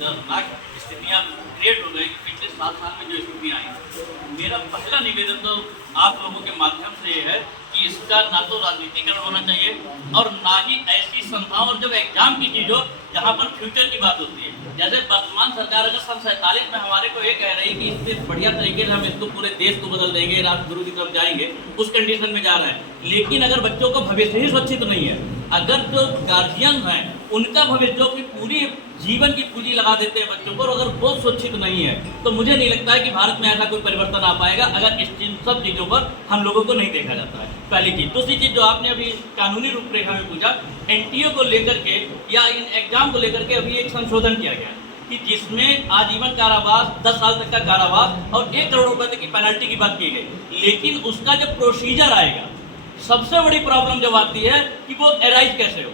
दर्दनाक स्थितियाँ क्रिएट हो गई पिछले 7 साल में जो स्थितियाँ आई। मेरा पहला निवेदन तो आप लोगों के माध्यम से ये है कि इसका ना तो राजनीतिकरण होना चाहिए और ना ही ऐसी संस्थाओं और जब एग्जाम की चीज़ हो जहाँ पर फ्यूचर की बात होती है। जैसे वर्तमान सरकार अगर सन 47 में हमारे को ये कह रही कि इससे बढ़िया तरीके से हम इसको पूरे देश को बदल देंगे, राष्ट्रगुरु की तरफ जाएंगे, उस कंडीशन में जा रहे हैं। लेकिन अगर बच्चों का भविष्य ही सुरक्षित नहीं है, अगर जो गार्जियन हैं उनका भविष्य जो कि पूरी जीवन की पूंजी लगा देते हैं बच्चों पर, अगर वो सुरक्षित नहीं है तो मुझे नहीं लगता है कि भारत में ऐसा कोई परिवर्तन आ पाएगा अगर इस सब चीज़ों पर हम लोगों को नहीं देखा जाता है। पहली चीज़। दूसरी चीज़ जो आपने अभी कानूनी रूपरेखा में पूछा, एनटीए को लेकर के या इन एग्जाम को लेकर के अभी एक संशोधन किया गया कि जिसमें आजीवन कारावास, 10 साल तक का कारावास और 1 करोड़ रुपए तक की पेनल्टी की बात की गई। लेकिन उसका जब प्रोसीजर आएगा, सबसे बड़ी प्रॉब्लम जब आती है कि वो एराइज कैसे हो,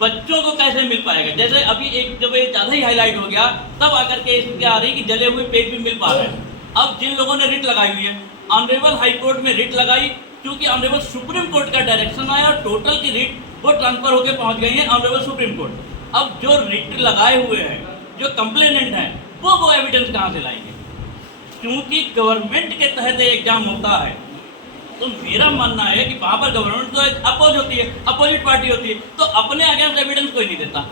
बच्चों को कैसे मिल पाएगा। जैसे अभी एक जब ये ज़्यादा ही हाईलाइट हो गया तब आकर के इसमें आ रही कि जले हुए पेज भी मिल पा रहे हैं। अब जिन लोगों ने रिट लगाई हुई है, ऑनरेबल हाई कोर्ट में रिट लगाई, क्योंकि ऑनरेबल सुप्रीम कोर्ट का डायरेक्शन आया और टोटल की रिट वो ट्रांसफर होकर पहुंच गई है ऑनरेबल सुप्रीम कोर्ट। अब जो रिट लगाए हुए हैं, जो कंप्लेनेंट हैं, वो एविडेंस कहाँ से लाएंगे? क्योंकि गवर्नमेंट के तहत एग्जाम होता है तो मेरा मानना है कि वहाँ पर गवर्नमेंट तो अपोज होती है, अपोजिट पार्टी होती है, तो अपने अगेंस्ट एविडेंस कोई नहीं देता।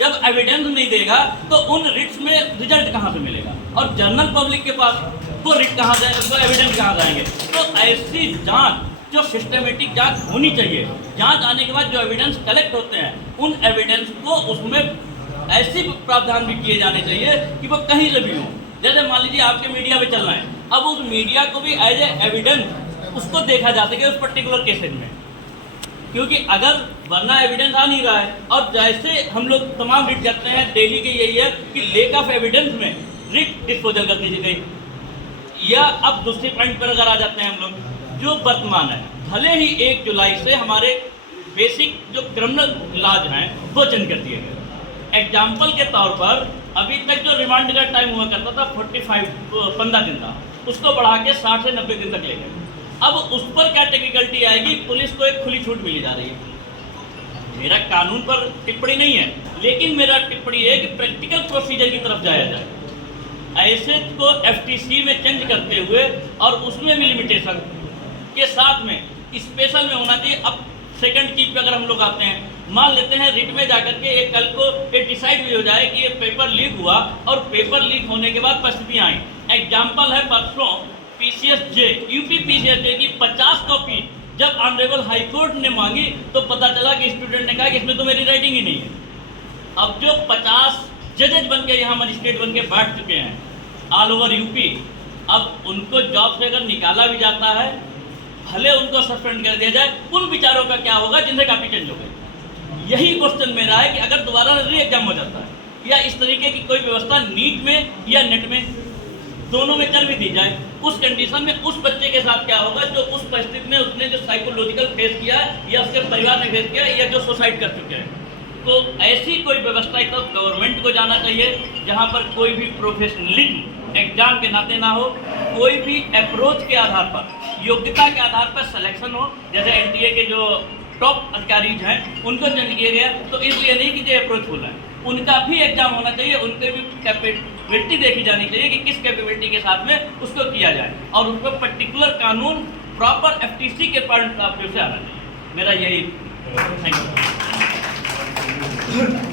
जब एविडेंस नहीं देगा तो उन रिट्स में रिजल्ट कहाँ से मिलेगा और जनरल पब्लिक के पास वो रिट कहाँ जाए, वो एविडेंस कहाँ जाएंगे? तो ऐसी जांच, जो सिस्टमेटिक जांच होनी चाहिए, जांच आने के बाद जो एविडेंस कलेक्ट होते हैं उन एविडेंस को उसमें ऐसे प्रावधान भी किए जाने चाहिए कि वो कहीं से भी हो। जैसे मान लीजिए आपके मीडिया में चल रहे हैं, अब उस मीडिया को भी एज ए एविडेंस उसको देखा जा सके उस पर्टिकुलर केसेस में, क्योंकि अगर वरना एविडेंस आ नहीं रहा है। और जैसे हम लोग तमाम रिट करते हैं, डेली की यही है कि लेक ऑफ एविडेंस में रिट डिस्पोजल कर दी गई। या अब दूसरे पॉइंट पर अगर आ जाते हैं हम लोग, जो वर्तमान है, भले ही 1 जुलाई से हमारे बेसिक जो क्रिमिनल लॉज हैं वो चेंज कर दिए गए। एग्जाम्पल के तौर पर अभी तक जो रिमांड का टाइम हुआ करता था 15 दिन था, उसको बढ़ा के 60 से 90 दिन तक ले गए। अब उस पर क्या टेक्निकलिटी आएगी? पुलिस को एक खुली छूट मिली जा रही है। मेरा कानून पर टिप्पणी नहीं है, लेकिन मेरा टिप्पणी है कि प्रैक्टिकल प्रोसीजर की तरफ जाया जाए। ऐसे को एफटीसी में चेंज करते हुए और उसमें भी लिमिटेशन के साथ में स्पेशल में होना चाहिए। अब सेकंड चीज पे अगर हम लोग आते हैं, मान लेते हैं रिट में जाकर के एक कल को ये डिसाइड भी हो जाए कि ये पेपर लीक हुआ और पेपर लीक होने के बाद परिस्थितियाँ आई। एग्जाम्पल है परसों पीसीएसजे, यूपी पीसीएसजे की 50 कॉपी जब ऑनरेबल हाई कोर्ट ने मांगी तो पता चला कि स्टूडेंट ने कहा कि इसमें तो मेरी राइटिंग ही नहीं है। अब जो 50 जजेज बन के यहाँ मजिस्ट्रेट बन के बैठ चुके हैं ऑल ओवर यूपी, अब उनको जॉब से अगर निकाला भी जाता है, भले उनको सस्पेंड कर दिया जाए, उन विचारों का क्या होगा जिनसे काफ़ी चेंज हो गए? यही क्वेश्चन मेरा है कि अगर दोबारा री एग्जाम हो जाता है या इस तरीके की कोई व्यवस्था नीट में या नेट में दोनों में कर भी दी जाए, उस कंडीशन में उस बच्चे के साथ क्या होगा जो उस परिस्थिति में उसने जो साइकोलॉजिकल फेस किया या उसके परिवार ने फेस किया या जो सुसाइड कर चुके हैं। तो ऐसी कोई व्यवस्था तो गवर्नमेंट को जाना चाहिए जहां पर कोई भी प्रोफेशनलिज्म एग्जाम के नाते ना हो, कोई भी अप्रोच के आधार पर, योग्यता के आधार पर सिलेक्शन हो। जैसे एनटीए के जो टॉप अधिकारी हैं उनको चेंज किया गया, तो इसलिए नहीं कि जो अप्रोचफुल है, उनका भी एग्जाम होना चाहिए, उनके भी कैपेबिलिटी देखी जानी चाहिए कि किस कैपेबिलिटी के साथ में उसको किया जाए और उस पर पर्टिकुलर कानून प्रॉपर एफटीसी के पॉइंट ऑफ व्यू से आना चाहिए। मेरा यही थैंक यू।